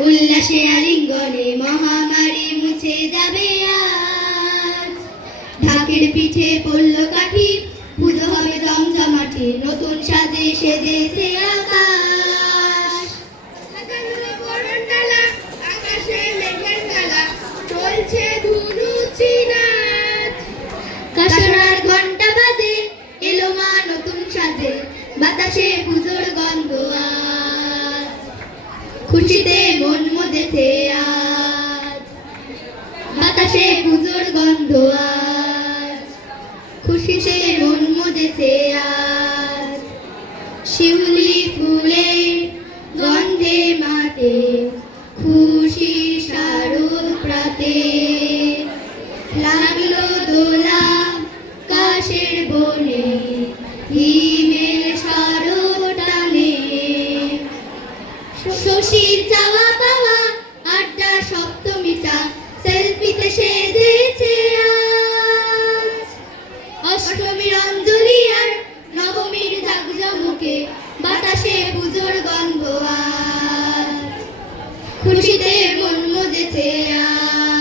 উল্লাসে আলিঙ্গনে মহামারী মুছে যাবে আজ। ঢাকের পিঠে পড়ল কাঠি, পুজো হবে জমজমাটি, নতুন সাজে সেজেছে আকাশ। আকাশে মেঘের খেলা, চলছে ধুনুচি নাচ। কাশরার ঘন্টা বাজে, এলো মা নতুন সাজে, বাতাসে পুজোর গন্ধ আজ। খুশিতে মন মজেছে আজ, বাতাসে পুজোর গন্ধ আজ। খুশিতে মন মজেছে আজ। শিউলি ফুলের গন্ধে মাতে, খুশি শারদ প্রাতে। লাগলো দোলা কাশের বনে, হিমেল শরৎ টানে। শশীর চাওয়া পাওয়া আড্ডা সপ্তমীটা, সেলফিতে সেজেছে আজ। অষ্টমীর অঞ্জলি আর নবমীর জাগজমকে, বাতাসে পুজোর গন্ধ আজ। খুশিতে